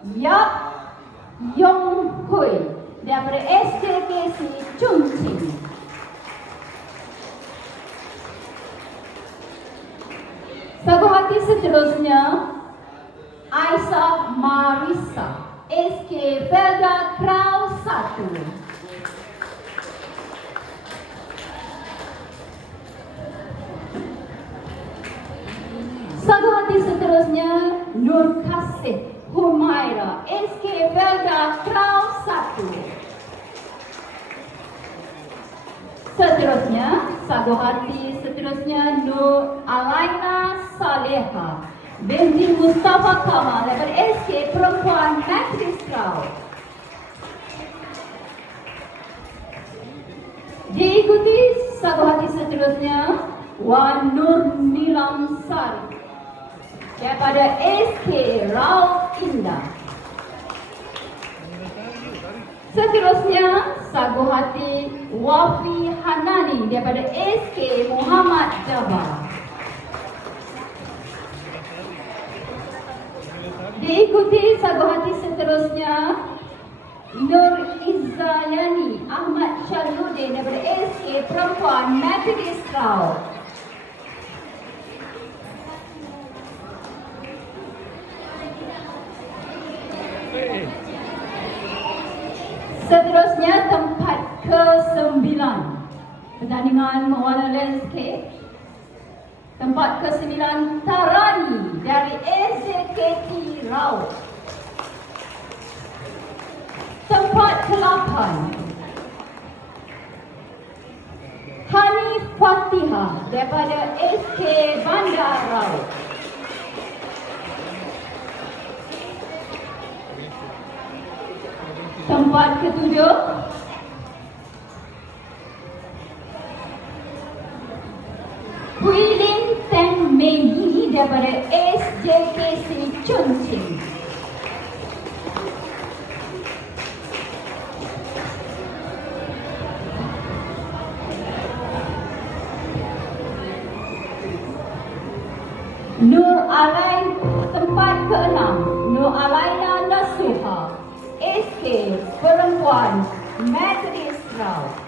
Yap Yong Hui daripada SJKC Chung Ching. Sabuhati seterusnya Aisyah Marisa SK Felda Crown 1. Satu hati seterusnya Nur Kasih Humaira SK Velda Crown 1 Seterusnya Satu hati seterusnya Nur Alaina Saleha binti Mustafa Kamal daripada SK Perempuan Matrix Crown Diikuti satu hati seterusnya Wan Nur Nilam Sari. Daripada SK Rao Indah. Seterusnya, sagu hati Wafi Hanani daripada SK Muhammad Jabbar. Diikuti sagu hati seterusnya Nur Izzayani Ahmad Syahrudin daripada SK Perempuan Methodist Rao. Seterusnya tempat ke-9 Pertandingan mewarna landscape. Tempat ke-9 Tarani dari SKT Rao. Tempat ke-8 Hani Fatihah daripada SK Bandar Rao Tempat ketujuh Huilin Teng Mei Yi daripada SJKC Chongqing. Nur Methodist Rao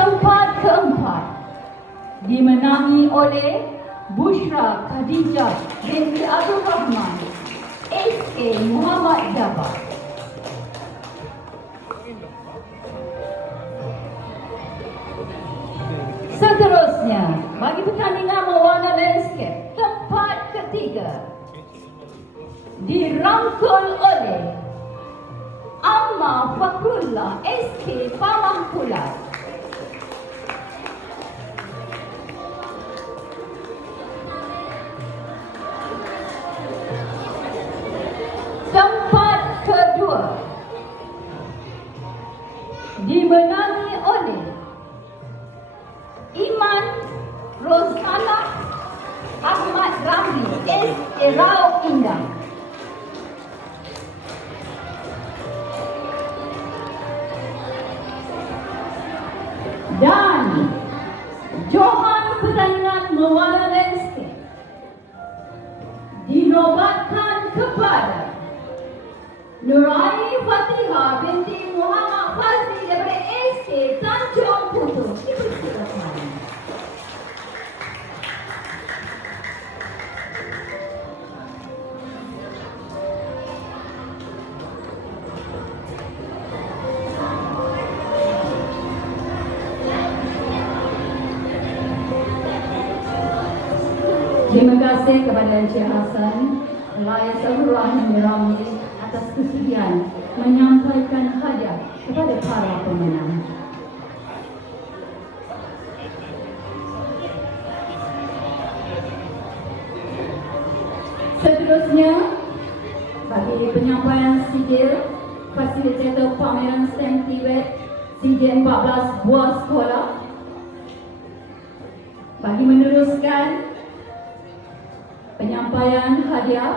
Tempat keempat. Dimenangi oleh Bushra Khadijah binti Abdul Rahman SK Muhammad Jabbar. Seterusnya, bagi pertandingan mewarna landscape, tempat ketiga. Dirangkul oleh Amma Fakrullah SK Pamang Terima kasih kepada Encik Hassan, Raya Sahrul Rahim Ramli atas kesediaan menyampaikan hadiah kepada para pemenang. Seterusnya, bagi penyampaian sijil fasilitator pameran STEM Tibet CJ14 buah sekolah. Bagi meneruskan penyampaian hadiah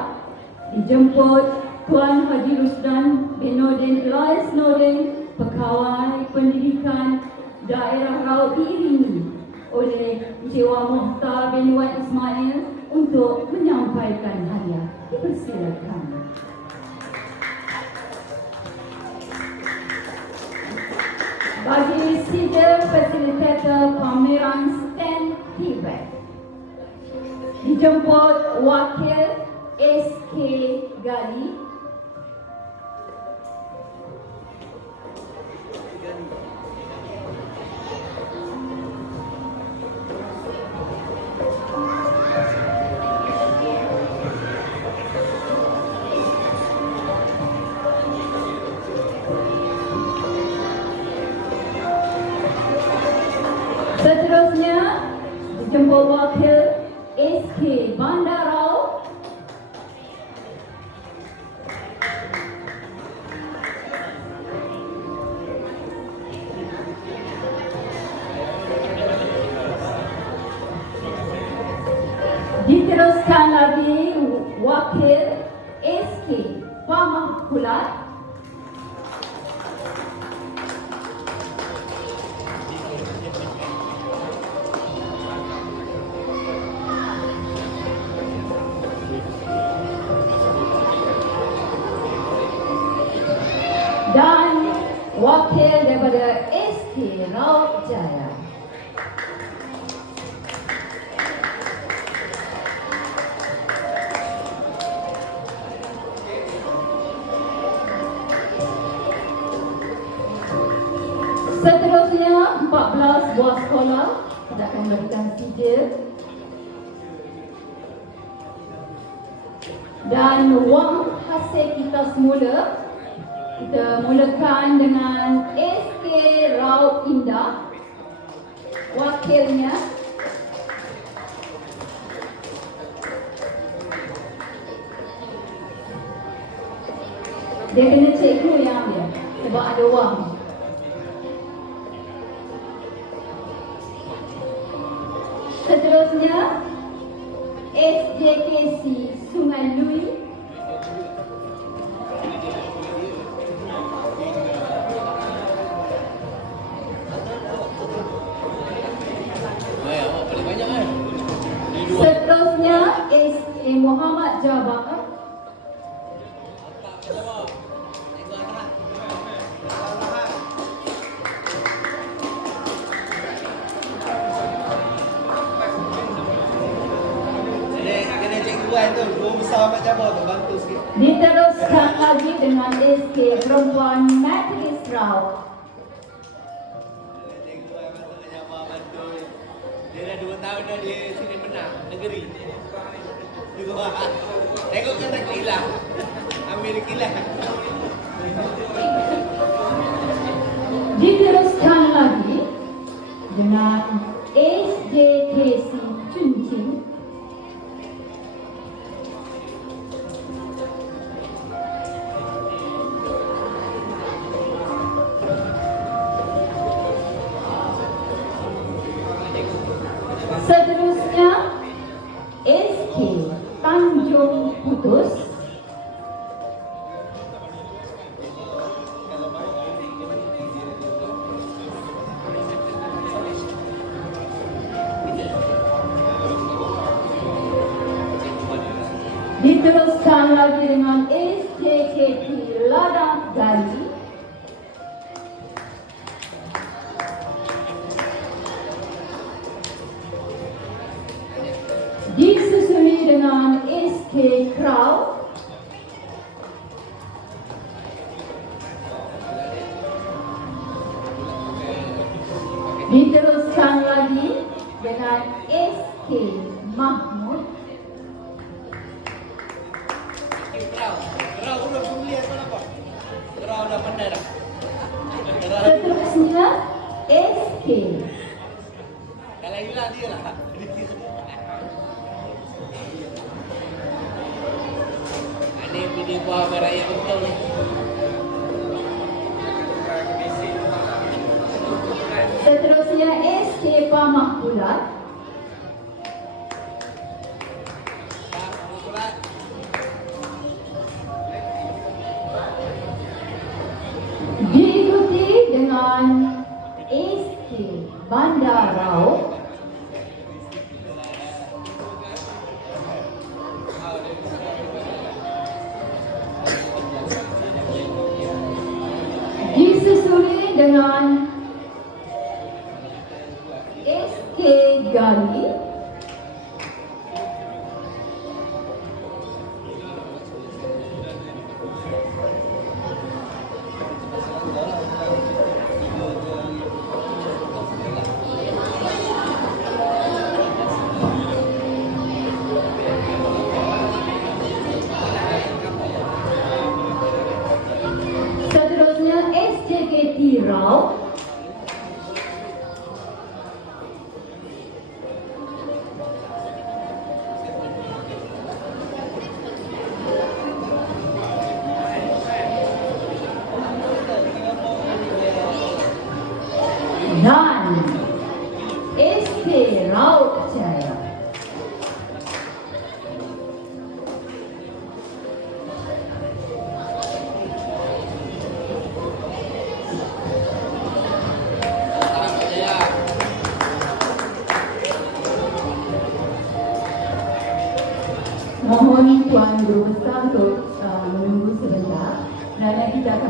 dijemput Tuan Haji Rusdan bin Nordin Elias Nordin, Pegawai Pendidikan Daerah Raut diiringi oleh Jiwa Muhtar bin Wan Ismail untuk menyampaikan hadiah. Dipersilakan. Bagi sidang fasilitator pameran dijemput wakil SK Gali daripada SK Raut Jaya. Seterusnya 14 buah sekolah tidak akan memberikan sijil dan wang hasil kita semula kita mulakan dengan SK Raut Indah. Wakilnya. Dia kena cikgu yang ambil sebab ada wang. Seterusnya SJKC tu bantu sikit. Diteruskan lagi dengan SK Perempuan cabar bantu. Dia dah dua tahun dah dia sini menang negeri. Dua. Tengok kata kilah. Ambil kilah. Diteruskan lagi dengan Tanjung Kerau. Kerau dah pandai dah. Seterusnya SK Kalau hilang dia lah. Ini video buah meraya betul ni. Seterusnya SK Pamahpulat. Surat. Bandar Rao. Disusuli dengan SK Gali. não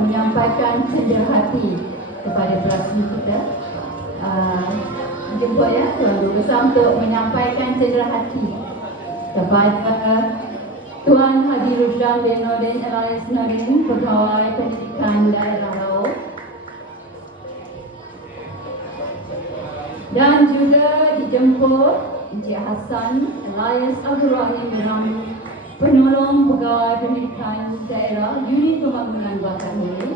menyampaikan cendera hati kepada pelasmi kita. Uh, jumpa ya Tuan Guru Besar untuk menyampaikan cendera hati kepada Tuan Haji Rusdan bin Nordin Elias Nordin, Pegawai Pendidikan Daerah Laut. Dan juga dijemput Encik Hassan Elias Abdul Rahim Rami, penolong pegawai pendidikan daerah Unit Pembangunan Bakahuni.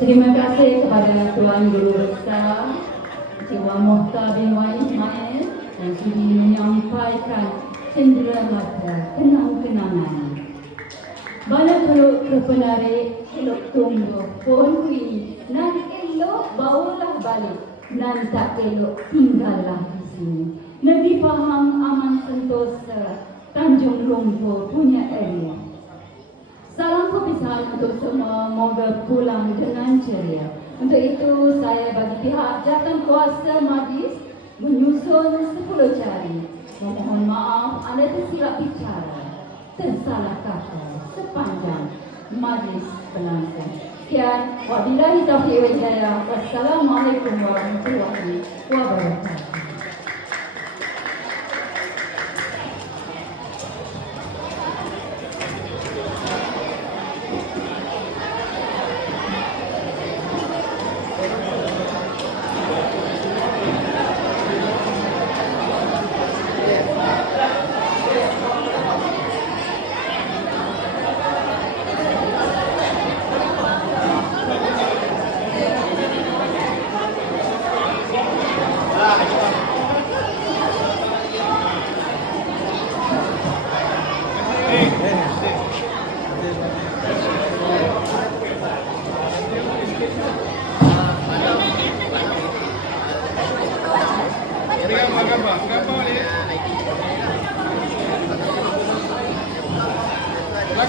Terima kasih kepada Tuan Guru Besar Encik Wan Mohtar bin Wan Ismail yang sudi menyampaikan cendera mata kenang-kenangan. Bala perut ke penarik, elok tunggu pun kui. Bawalah balik, nan tak elok tinggallah di sini. Negeri Pahang aman sentosa, Tanjung Lumpur punya area. Salam perpisahan untuk semua, moga pulang dengan ceria. Untuk itu, saya bagi pihak jawatan kuasa majlis menyusun 10 jari. Memohon maaf, anda tersilap bicara, tersalah kata sepanjang majlis berlangsung. Sekian, wabillahi taufiq wal hidayah. Wassalamualaikum warahmatullahi wabarakatuh.